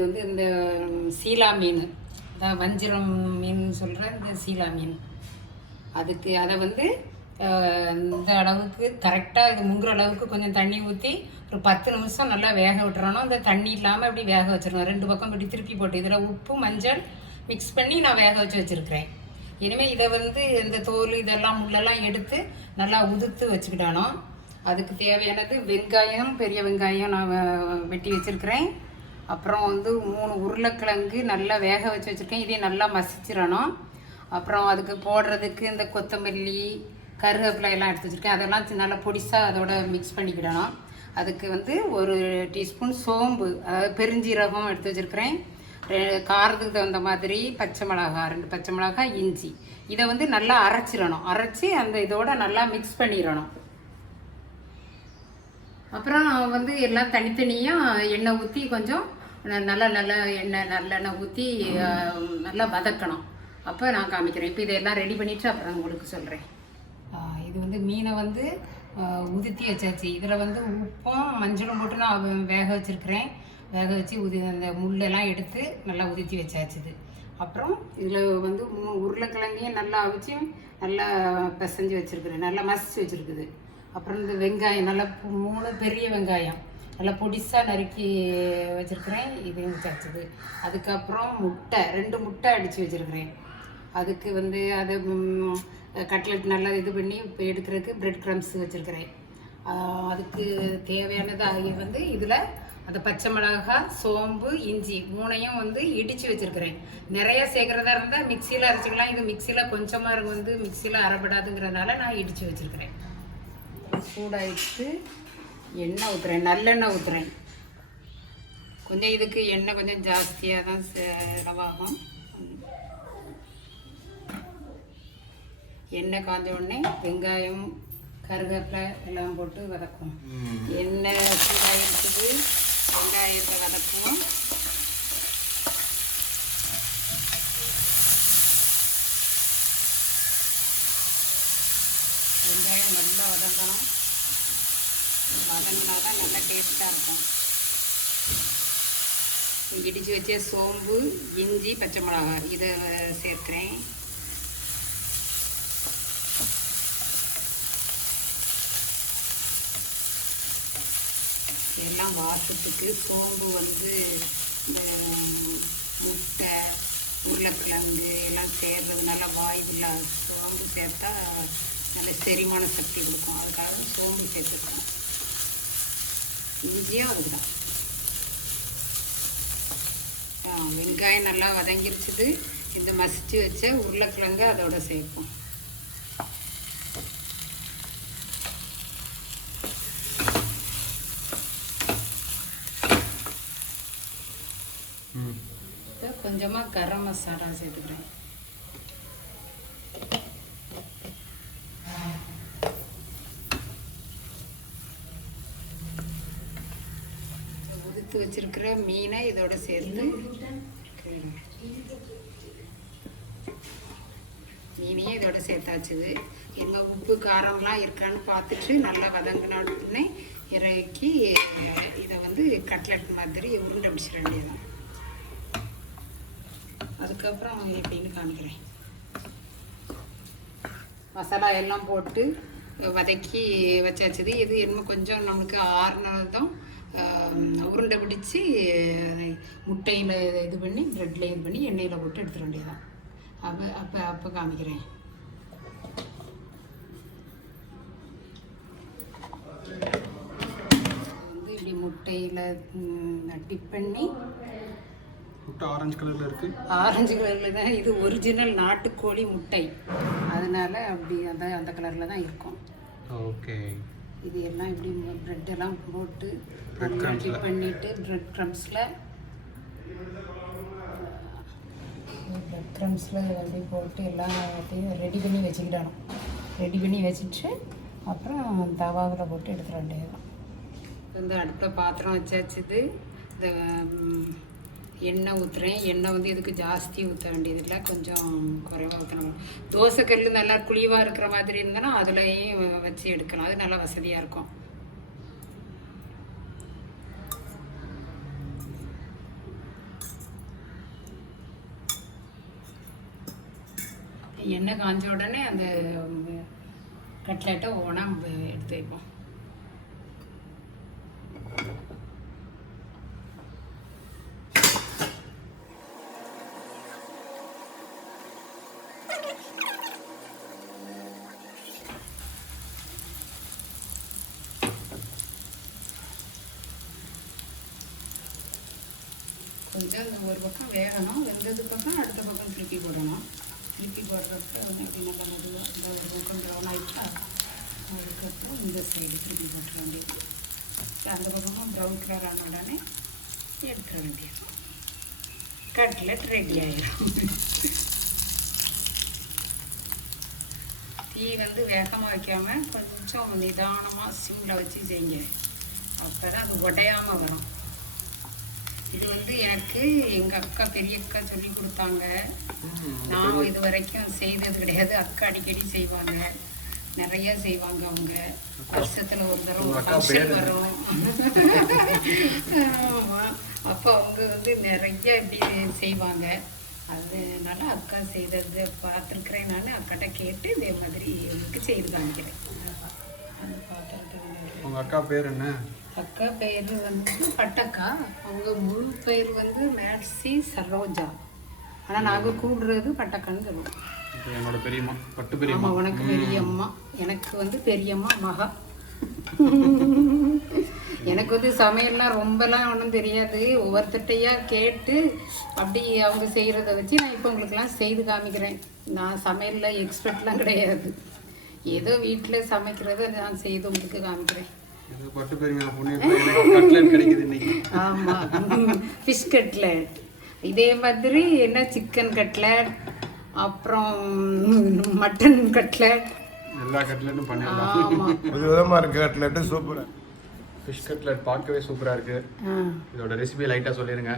இது வந்து இந்த சீலா மீன், அதான் வஞ்சிரம் மீன் சொல்கிற இந்த சீலா மீன், அதுக்கு அதை வந்து இந்த அளவுக்கு கரெக்டாக இது முங்குற அளவுக்கு கொஞ்சம் தண்ணி ஊற்றி ஒரு 10 நிமிஷம் நல்லா வேக விட்டுறணும். அந்த தண்ணி இல்லாமல் அப்படி வேக வச்சிடணும். 2 பக்கம் இப்படி திருப்பி போட்டு இதில் உப்பு மஞ்சள் மிக்ஸ் பண்ணி நான் வேக வச்சு வச்சுருக்கிறேன். இனிமேல் இதை வந்து இந்த தோல் இதெல்லாம் முள்ளெல்லாம் எடுத்து நல்லா உதுத்து வச்சுக்கிட்டாலும் அதுக்கு தேவையானது வெங்காயம், பெரிய வெங்காயம் நான் வெட்டி வச்சுருக்கிறேன். அப்புறம் வந்து 3 உருளைக்கிழங்கு நல்லா வேக வச்சு வச்சுருக்கேன். இதையும் நல்லா மசிச்சிடணும். அப்புறம் அதுக்கு போடுறதுக்கு இந்த கொத்தமல்லி, கருவேப்பிலை எல்லாம் எடுத்து வச்சுருக்கேன். அதெல்லாம் நல்லா பொடிசாக அதோட மிக்ஸ் பண்ணிக்கிடணும். அதுக்கு வந்து 1 டீஸ்பூன் சோம்பு, அதாவது பெருஞ்சீரகம் எடுத்து வச்சுருக்கிறேன். காரத்துக்கு தகுந்த மாதிரி பச்சை மிளகாய், 2 பச்சை மிளகாய், இஞ்சி, இதை வந்து நல்லா அரைச்சிடணும். அரைச்சி அந்த இதோட நல்லா மிக்ஸ் பண்ணிடணும். அப்புறம் வந்து எல்லாம் தனித்தனியாக எண்ணெய் ஊற்றி கொஞ்சம் நல்லெண்ணெய் ஊற்றி நல்லா வதக்கணும். அப்போ நான் காமிக்கிறேன். இப்போ இதெல்லாம் ரெடி பண்ணிவிட்டு அப்புறம் உங்களுக்கு சொல்கிறேன். இது வந்து மீனை வந்து உதுத்தி வச்சாச்சு. இதில் வந்து உப்பும் மஞ்சளும் போட்டு நான் வேக வச்சுருக்கிறேன். வேக வச்சு அந்த முள்ளெல்லாம் எடுத்து நல்லா உதுத்தி வச்சாச்சுது. அப்புறம் இதில் வந்து 3 உருளைக்கிழங்கையும் நல்லா அவிச்சு நல்லா பிசைஞ்சு வச்சுருக்குறேன், நல்லா மசிச்சு வச்சுருக்குது. அப்புறம் இந்த வெங்காயம் நல்லா 3 பெரிய வெங்காயம் நல்லா பொடிசாக நறுக்கி வச்சுருக்கிறேன், இதையும் வச்சாச்சுது. அதுக்கப்புறம் முட்டை 2 முட்டை அடித்து வச்சுருக்கிறேன். அதுக்கு வந்து அதை கட்லெட் நல்லா இது பண்ணி எடுக்கிறதுக்கு பிரெட் க்ரம்ஸ் வச்சுருக்கிறேன். அதுக்கு தேவையானது வந்து இதில் அந்த பச்சை மிளகாய், சோம்பு, இஞ்சி 3ஐயும் வந்து இடித்து வச்சுருக்கிறேன். நிறைய சேர்க்குறதா இருந்தால் மிக்சியில் அரைச்சிக்கலாம். இது மிக்சியில் கொஞ்சமாக வந்து மிக்சியில் அரைப்படாதுங்கிறதுனால நான் இடித்து வச்சுருக்கிறேன். சூடாகிட்டு எண்ணெய் ஊற்றுறேன், நல்லெண்ணெய் ஊற்றுறேன். கொஞ்சம் இதுக்கு எண்ணெய் கொஞ்சம் ஜாஸ்தியாக தான் செலவாகும். எண்ணெய் காஞ்ச உடனே வெங்காயம், கருவேப்பிலை எல்லாம் போட்டு வதக்கும். எண்ணெய் சூடாகிடுச்சுது, வெங்காயத்தை வதக்குவோம். வெங்காயம் நல்லா வதங்கணும். வதங்கினா தான் நல்லா டேஸ்ட்டாக இருக்கும். இடித்து வச்ச சோம்பு, இஞ்சி, பச்சை மிளகாய் இதை சேர்க்குறேன். எல்லாம் வாசத்துக்கு சோம்பு வந்து இந்த முட்டை, உருளைக்கிழங்கு எல்லாம் சேர்றதுனால வாயுவில் சோம்பு சேர்த்தா நல்ல செரிமான சக்தி கொடுக்கும். அதுக்காக சோம்பு சேர்த்துருக்கோம். இஞ்சியும் அதுதான். வெங்காயம் நல்லா வதங்கிருச்சுது. இந்த மசிச்சு வச்ச உருளைக்கிழங்கு அதோட சேர்ப்போம். கொஞ்சமாக கரம் மசாலா சேர்த்துக்கிறேன். உதுத்து வச்சிருக்கிற மீனை இதோட சேர்த்து மீனையும் இதோட சேர்த்தாச்சுது. என்ன உப்பு காரம்லாம் இருக்கான்னு பார்த்துட்டு நல்லா வதங்கினோடனே இறக்கி இதை வந்து கட்லெட் மாதிரி உருண்டை பிடிச்சிட வேண்டியதான். அதுக்கப்புறம் எப்படின்னு காமிக்கிறேன். மசாலா எல்லாம் போட்டு வதக்கி வச்சாச்சுது. இது இன்னும் கொஞ்சம் நமக்கு ஆறுனதும் உருண்டை பிடிச்சி முட்டையில் இது பண்ணி ப்ரெட்டில் இது பண்ணி எண்ணெயில் போட்டு எடுத்துட வேண்டியதான். அப்போ காமிக்கிறேன். வந்து இப்படி முட்டையில் டிப் பண்ணி, முட்டை ஆரஞ்சு கலரில் இருக்குது. ஆரஞ்சு கலரில் தான் இது ஒரிஜினல் நாட்டுக்கோழி முட்டை, அதனால் அப்படி அந்த கலரில் தான் இருக்கும். ஓகே. இது எல்லாம் இப்படி ப்ரெட்டெல்லாம் போட்டு நல்லா டிப் பண்ணிவிட்டு ப்ரெட் க்ரம்ஸில் அப்படி போட்டு எல்லாத்தையும் ரெடி பண்ணி வச்சுக்கிடணும். ரெடி பண்ணி வச்சுட்டு அப்புறம் தவாவில் போட்டு எடுத்துட வேண்டியதுதான். வந்து அடுப்பில் பாத்திரம் வச்சாச்சுது. இந்த எண்ணெய் ஊற்றுறேன். எண்ணெய் வந்து இதுக்கு ஜாஸ்தி ஊற்ற வேண்டியதில்லை, கொஞ்சம் குறைவாக ஊற்றணும். தோசைக்கல் நல்லா குழிவாக இருக்கிற மாதிரி இருந்ததுன்னா அதுலேயும் வச்சு எடுக்கலாம். அது நல்லா வசதியாக இருக்கும். எண்ணெய் காஞ்ச உடனே அந்த கட்லெட்டை ஒவ்வொன்றா எடுத்து வைப்போம். கொஞ்சம் இந்த ஒரு பக்கம் வேகணும், வெந்தது பக்கம் அடுத்த பக்கம் திருப்பி போடணும். திருப்பி போடுறப்ப வந்து எப்படி நல்லா மெதுவாக இந்த ஒரு பக்கம் ப்ரௌன் ஆகிட்டா அதுக்கப்புறம் இந்த சைடு திருப்பி போட்டுற வேண்டியது. அந்த பக்கமும் ப்ரௌன் கலர் ஆன உடனே எடுத்துட வேண்டியது. கட்லெட் ரெடி ஆகிடும். தீ வந்து வேகமாக வைக்காமல் கொஞ்சம் நிதானமாக சிம்மில் வச்சு செய்யுங்க. அப்போ தான் அது உடையாமல் வரும். இது வந்து எனக்கு எங்கள் அக்கா பெரிய அக்கா சொல்லி கொடுத்தாங்க. நான் இது வரைக்கும் செய்தது கிடையாது. அக்கா அடிக்கடி செய்வாங்க, நிறைய செய்வாங்க. அவங்க வருஷத்தில் ஒரு தடவை ஃபங்க்ஷன் வரும். ஆமாம், அப்போ அவங்க வந்து நிறைய இப்படி செய்வாங்க. அதனால அக்கா செய்தது பார்த்துருக்குறேன். நான் அக்காட்ட கேட்டு இதே மாதிரி உங்களுக்கு செய்து காமிக்கிறேன். அந்த பாத்திரத்தை உங்கள் அக்கா பேர் என்ன? அக்கா பேர் வந்து பட்டக்கா. அவங்க முழு பேர் வந்து மேட்சி சரோஜா. ஆனால் நாங்கள் கூப்பிடுறது பட்டக்கான்னு சொல்லுவோம். என்னோட பெரியம்மா, பட்டு பெரியம்மா. ஆமாம், உனக்கு பெரியம்மா, எனக்கு வந்து பெரியம்மா மகா. எனக்கு வந்து சமையல்லாம் ரொம்பலாம் ஒன்றும் தெரியாது. ஒவ்வொருத்தட்டையாக கேட்டு அப்படி அவங்க செய்கிறத வச்சு நான் இப்போ உங்களுக்கெல்லாம் செய்து காமிக்கிறேன். நான் சமையலில் எக்ஸ்பர்ட்லாம் கிடையாது. ஏதோ வீட்டில் சமைக்கிறத நான் செய்து உங்களுக்கு காமிக்கிறேன். பட்டு பெரியம்மா கட்லெட் கிடைக்குது இன்னைக்கு. ஆமாம், ஃபிஷ் கட்லெட். இதே மாதிரி என்ன சிக்கன் கட்லெட், அப்புறம் மட்டன் கட்லெட், எல்லா கட்லெட்டும் பண்ணிடலாம். ஆமாம், புது விதமாக இருக்குது கட்லெட்டு. சூப்பராக ஃபிஷ் கட்லெட் பார்க்கவே சூப்பராக இருக்குது. இதோட ரெசிபி லைட்டாக சொல்லிடுங்க.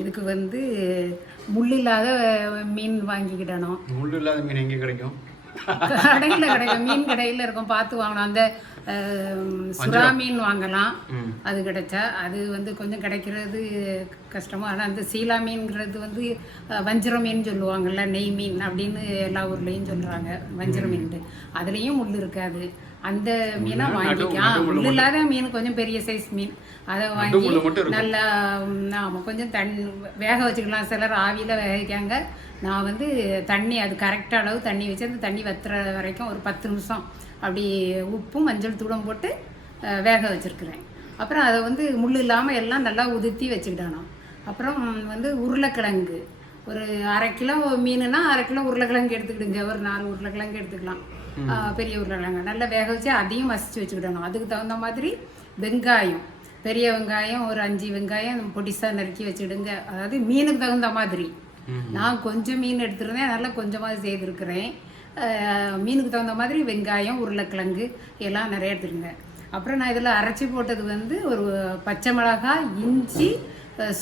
இதுக்கு வந்து முள் இல்லாத மீன் வாங்கிக்கிடணும். முள் இல்லாத மீன் எங்கே கிடைக்கும்? கடையில் கிடைக்கும், மீன் கடையில் இருக்கும், பார்த்து வாங்கணும். அந்த சுறா மீன் வாங்கலாம், அது கிடைச்சா. அது வந்து கொஞ்சம் கிடைக்கிறது கஷ்டமாக. ஆனால் அந்த சீலா மீன்கிறது வந்து வஞ்சிரம் மீன் சொல்லுவாங்கள்ல, நெய் மீன் அப்படின்னு எல்லா ஊர்லேயும் சொல்கிறாங்க. வஞ்சிரம் மீன் அதுலேயும் முள் இருக்காது. அந்த மீனை வாங்கிக்கலாம். முள் இல்லாத மீன் கொஞ்சம் பெரிய சைஸ் மீன், அதை வாங்கி நல்லா ஆமாம் கொஞ்சம் வேக வச்சுக்கலாம். சிலர் ஆவியில் வேக வைக்காங்க. நான் வந்து தண்ணி அது கரெக்டாக அளவு தண்ணி வச்சு அந்த தண்ணி வத்துற வரைக்கும் ஒரு 10 நிமிஷம் அப்படி உப்பும் மஞ்சள் தூளும் போட்டு வேக வச்சுருக்குறேன். அப்புறம் அதை வந்து முள் இல்லாமல் எல்லாம் நல்லா உதுத்தி வச்சுக்கிடணும். அப்புறம் வந்து உருளைக்கிழங்கு ஒரு 1/2 கிலோ மீனுனா 1/2 கிலோ உருளைக்கிழங்கு எடுத்துக்கிடுங்க. ஒரு 4 உருளைக்கிழங்கு எடுத்துக்கலாம். பெரிய உருளைக்கிழங்கு நல்லா வேக வச்சு அதையும் மசிச்சு வச்சுக்கிடணும். அதுக்கு தகுந்த மாதிரி வெங்காயம், பெரிய வெங்காயம் ஒரு 5 வெங்காயம் பொடிசாக நறுக்கி வச்சுடுங்க. அதாவது மீனுக்கு தகுந்த மாதிரி. நான் கொஞ்சம் மீன் எடுத்துருந்தேன், நல்லா கொஞ்சமாக செய்திருக்கிறேன். மீனுக்கு தகுந்த மாதிரி வெங்காயம், உருளைக்கிழங்கு எல்லாம் நிறைய எடுத்துருங்க. அப்புறம் நான் இதில் அரைச்சி போட்டது வந்து ஒரு பச்சை மிளகாய், இஞ்சி,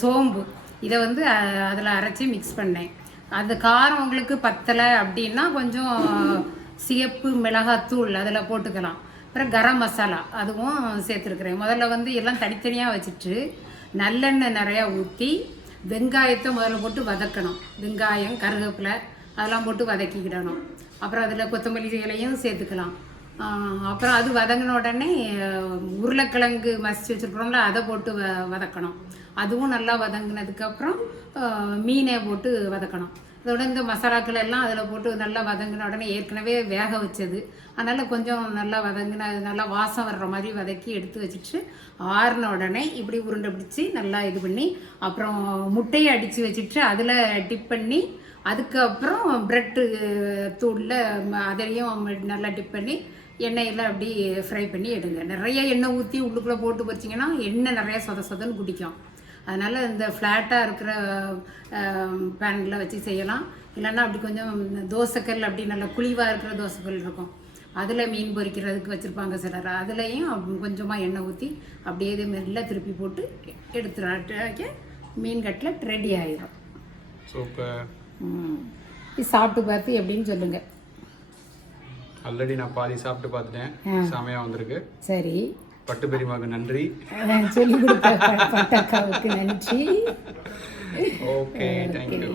சோம்பு, இதை வந்து அதில் அரைச்சி மிக்ஸ் பண்ணேன். அந்த காரம் உங்களுக்கு பத்தலை அப்படின்னா கொஞ்சம் சிவப்பு மிளகாத்தூள் அதில் போட்டுக்கலாம். அப்புறம் கரம் மசாலா அதுவும் சேர்த்துருக்குறேன். முதல்ல வந்து எல்லாம் தனித்தனியாக வச்சுட்டு நல்லெண்ணெய் நிறையா ஊற்றி வெங்காயத்தை முதல்ல போட்டு வதக்கணும். வெங்காயம், கருவேப்பிலை அதெல்லாம் போட்டு வதக்கிக்கிடணும். அப்புறம் அதில் கொத்தமல்லி இலையும் சேர்த்துக்கலாம். அப்புறம் அது வதங்கின உடனே உருளைக்கிழங்கு மசிச்சு வச்சுருக்குறோம்ல, அதை போட்டு வதக்கணும். அதுவும் நல்லா வதங்கினதுக்கப்புறம் மீனை போட்டு வதக்கணும். அதோட இந்த மசாலாக்கள் எல்லாம் அதில் போட்டு நல்லா வதங்கின உடனே ஏற்கனவே வேக வச்சது, அதனால் கொஞ்சம் நல்லா வதங்கின நல்லா வாசம் வர்ற மாதிரி வதக்கி எடுத்து வச்சுட்டு ஆறின உடனே இப்படி உருண்டை பிடிச்சி நல்லா இது பண்ணி அப்புறம் முட்டையை அடித்து வச்சுட்டு அதில் டிப் பண்ணி அதுக்கப்புறம் ப்ரெட்டு தூளில் அதையும் நல்லா டிப் பண்ணி எண்ணெயில் அப்படி ஃப்ரை பண்ணி எடுங்க. நிறைய எண்ணெய் ஊற்றி உள்ளுக்குள்ளே போட்டு பொரிச்சிங்கன்னா எண்ணெய் நிறையா சொதன்னு குடிக்கும். அதனால் இந்த ஃப்ளாட்டாக இருக்கிற பேனில் வச்சு செய்யலாம். இல்லைன்னா அப்படி கொஞ்சம் தோசைக்கல் அப்படி நல்லா குழிவாக இருக்கிற தோசைக்கல் இருக்கும், அதில் மீன் பொரிக்கிறதுக்கு வச்சுருப்பாங்க சிலர். அதுலேயும் கொஞ்சமாக எண்ணெய் ஊற்றி அப்படியே இது மெல்ல திருப்பி போட்டு எடுத்துட்டு மீன் கட்லெட் ரெடி ஆயிடும். சூப்பர். இது சாப்பிட்டு பார்த்து எப்படின்னு சொல்லுங்கள். ஆல்ரெடி நான் பாதி சாப்பிட்டு பார்த்துட்டேன், செமையாக வந்திருக்கு. சரி, பட்டு பெரியமாவுக்கு நன்றி, சொல்லி கொடுத்த பட்டக்காவுக்கு நன்றி. Okay, thank you.